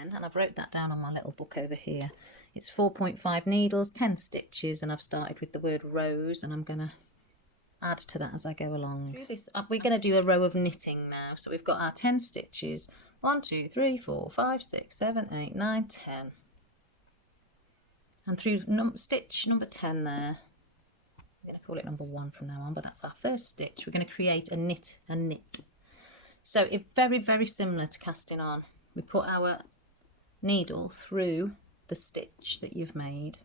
10, and I've wrote that down on my little book over here. It's 4.5 needles, 10 stitches, and I've started with the word rows, and I'm going to add to that as I go along. Through this, we're going to do a row of knitting now. So we've got our 10 stitches, 1, 2, 3, 4, 5, 6, 7, 8, 9, 10. And through stitch number 10 there, I'm going to call it number 1 from now on, but that's our first stitch. We're going to create a knit. So it's very, very similar to casting on. We put our needle through the stitch that you've made.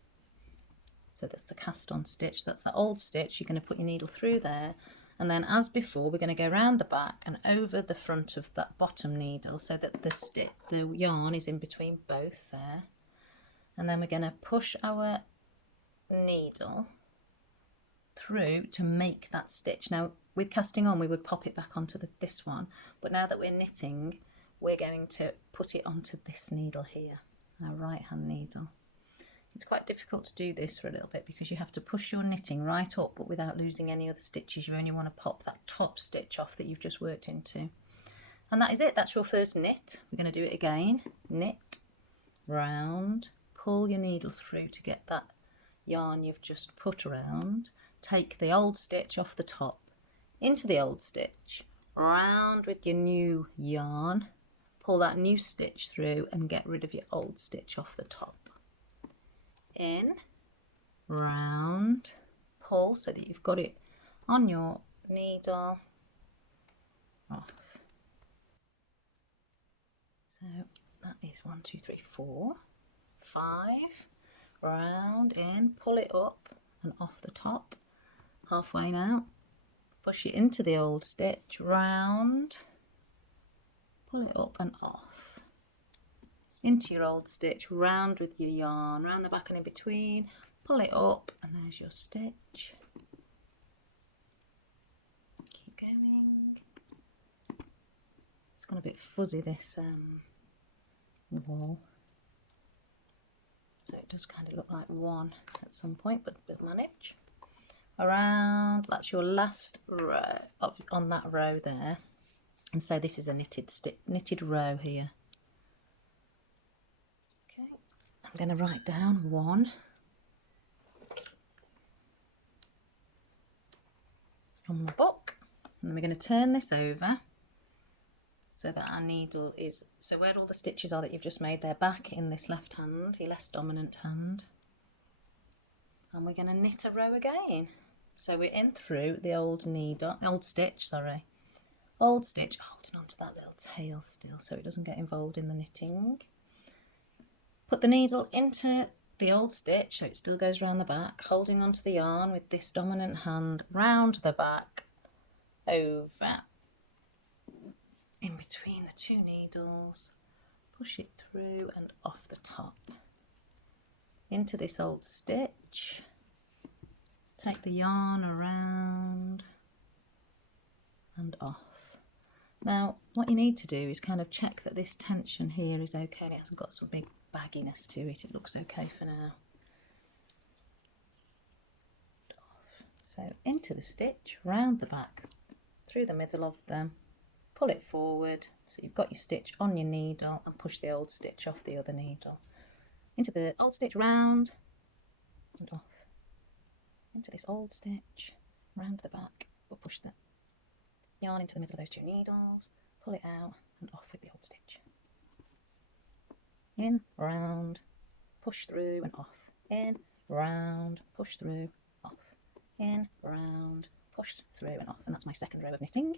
So that's the cast on stitch, that's the old stitch. You're going to put your needle through there, and then as before we're going to go around the back and over the front of that bottom needle so that the yarn is in between both there. And then we're going to push our needle through to make that stitch. Now with casting on we would pop it back onto this one, but now that we're knitting we're going to put it onto this needle here, our right hand needle. It's quite difficult to do this for a little bit because you have to push your knitting right up but without losing any other stitches. You only want to pop that top stitch off that you've just worked into. And that is it, that's your first knit. We're going to do it again. Knit, round, pull your needle through to get that yarn you've just put around. Take the old stitch off the top, into the old stitch, round with your new yarn, pull that new stitch through and get rid of your old stitch off the top. In, round, pull so that you've got it on your needle, off. So that is 1, 2, 3, 4, 5, round, in, pull it up and off the top, halfway now, push it into the old stitch, round, pull it up and off. Into your old stitch, round with your yarn, round the back and in between, pull it up, and there's your stitch. Keep going. It's gone a bit fuzzy, this wall, so it does kind of look like one at some point, but we'll manage. Around, that's your last row on that row there, and so this is a knitted row here. I'm going to write down 1 on my book, and then we're going to turn this over so that our needle is, so where all the stitches are that you've just made, they're back in this left hand, your less dominant hand, and we're going to knit a row again. So we're in through the old stitch, holding on to that little tail still so it doesn't get involved in the knitting. Put the needle into the old stitch so it still goes around the back, holding onto the yarn with this dominant hand, round the back, over, in between the two needles, push it through and off the top, into this old stitch, take the yarn around and off. Now what you need to do is kind of check that this tension here is okay and it hasn't got some big bagginess to it. It looks okay for now. So into the stitch, round the back, through the middle of them, pull it forward so you've got your stitch on your needle and push the old stitch off the other needle. Into the old stitch, round and off. Into this old stitch, round the back, but push the yarn into the middle of those two needles, pull it out and off with the old stitch. In, round, push through and off. In, round, push through, off. In, round, push through and off. And that's my second row of knitting.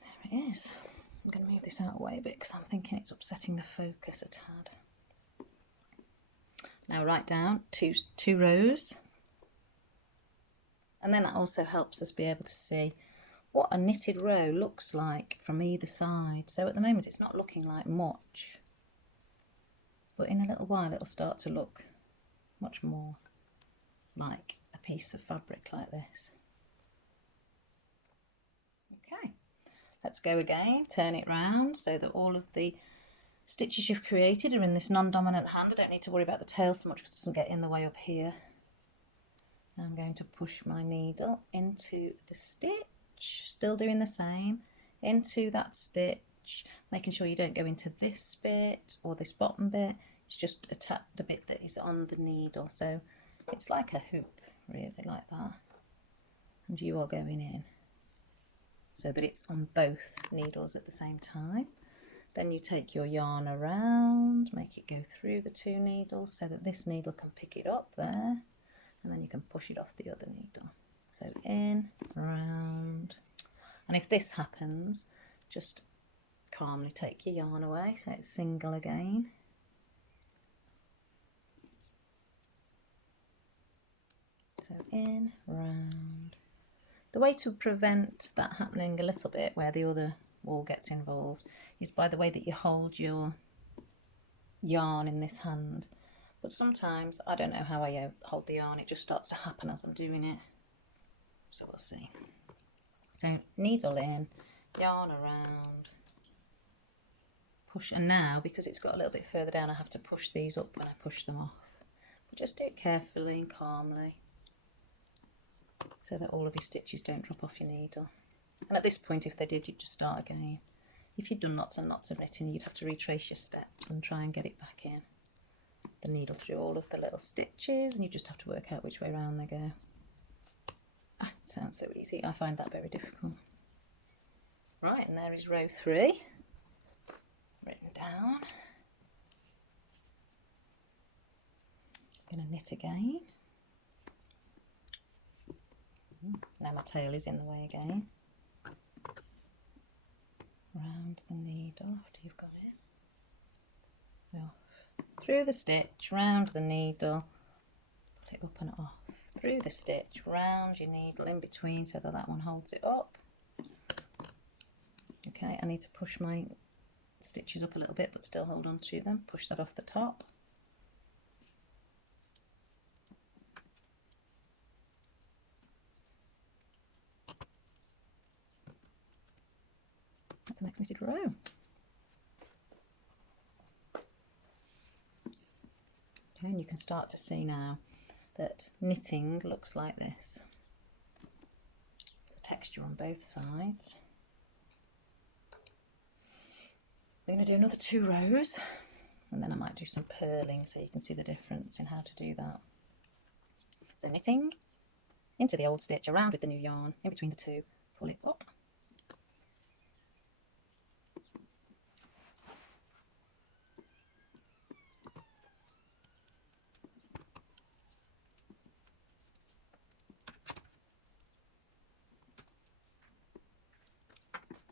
There it is. I'm going to move this out of the way a bit because I'm thinking it's upsetting the focus a tad. Now write down two rows. And then that also helps us be able to see what a knitted row looks like from either side. So at the moment it's not looking like much, but in a little while it'll start to look much more like a piece of fabric like this. Okay, let's go again, turn it round so that all of the stitches you've created are in this non-dominant hand. I don't need to worry about the tail so much because it doesn't get in the way up here. Now I'm going to push my needle into the stitch, still doing the same, into that stitch, stitch, making sure you don't go into this bit or this bottom bit. It's just attach the bit that is on the needle, so it's like a hoop, really, like that, and you are going in so that it's on both needles at the same time. Then you take your yarn around, make it go through the two needles so that this needle can pick it up there, and then you can push it off the other needle. So in, round, and if this happens, just calmly take your yarn away, so it's single again. So in, round. The way to prevent that happening a little bit where the other wool gets involved is by the way that you hold your yarn in this hand. But sometimes, I don't know how I hold the yarn, it just starts to happen as I'm doing it. So we'll see. So needle in, yarn around, push, and now because it's got a little bit further down I have to push these up when I push them off. But just do it carefully and calmly so that all of your stitches don't drop off your needle. And at this point, if they did, you'd just start again. If you'd done lots and lots of knitting, you'd have to retrace your steps and try and get it back in. The needle through all of the little stitches, and you just have to work out which way around they go. Ah, it sounds so easy. I find that very difficult. Right, and there is row 3 written down. I'm going to knit again. Now my tail is in the way again. Round the needle after you've got it. Off. Through the stitch, round the needle, pull it up and off. Through the stitch, round your needle in between so that that one holds it up. Okay, I need to push my stitches up a little bit but still hold on to them. Push that off the top. That's the next knitted row. Okay, and you can start to see now that knitting looks like this. The texture on both sides. We're going to do another 2 rows and then I might do some purling so you can see the difference in how to do that. So knitting into the old stitch, around with the new yarn, in between the two, pull it up.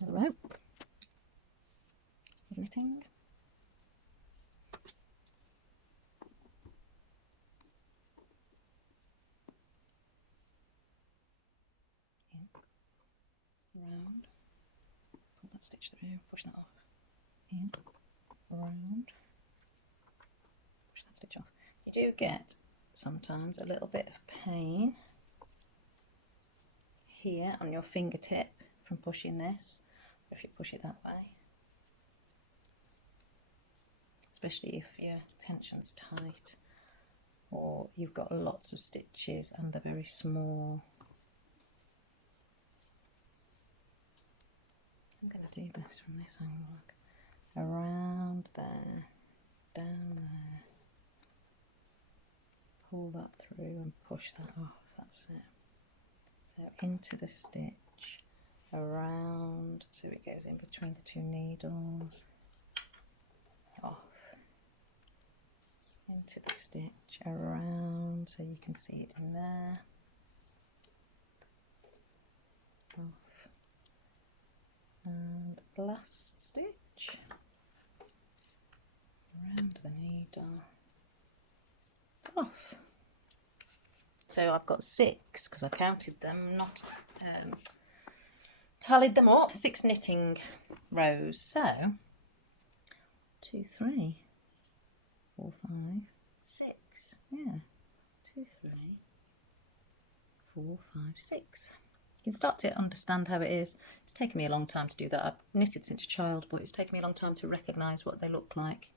Another row. Knitting. In, round, pull that stitch through, push that off, in, round, push that stitch off. You do get sometimes a little bit of pain here on your fingertip from pushing this, or if you push it that way, especially if your tension's tight or you've got lots of stitches and they're very small. I'm going to do this from this angle, look. Around there, down there, pull that through and push that off, that's it. So into the stitch, around, so it goes in between the 2 needles, off, into the stitch, around, so you can see it in there, off, and last stitch, around the needle, off. So I've got 6 because I counted them, not tallied them up, 6 knitting rows. So 2, 3, 4, 5, 6. Yeah, 2, 3, 4, 5, 6. You can start to understand how it is. It's taken me a long time to do that. I've knitted since a child, but it's taken me a long time to recognise what they look like.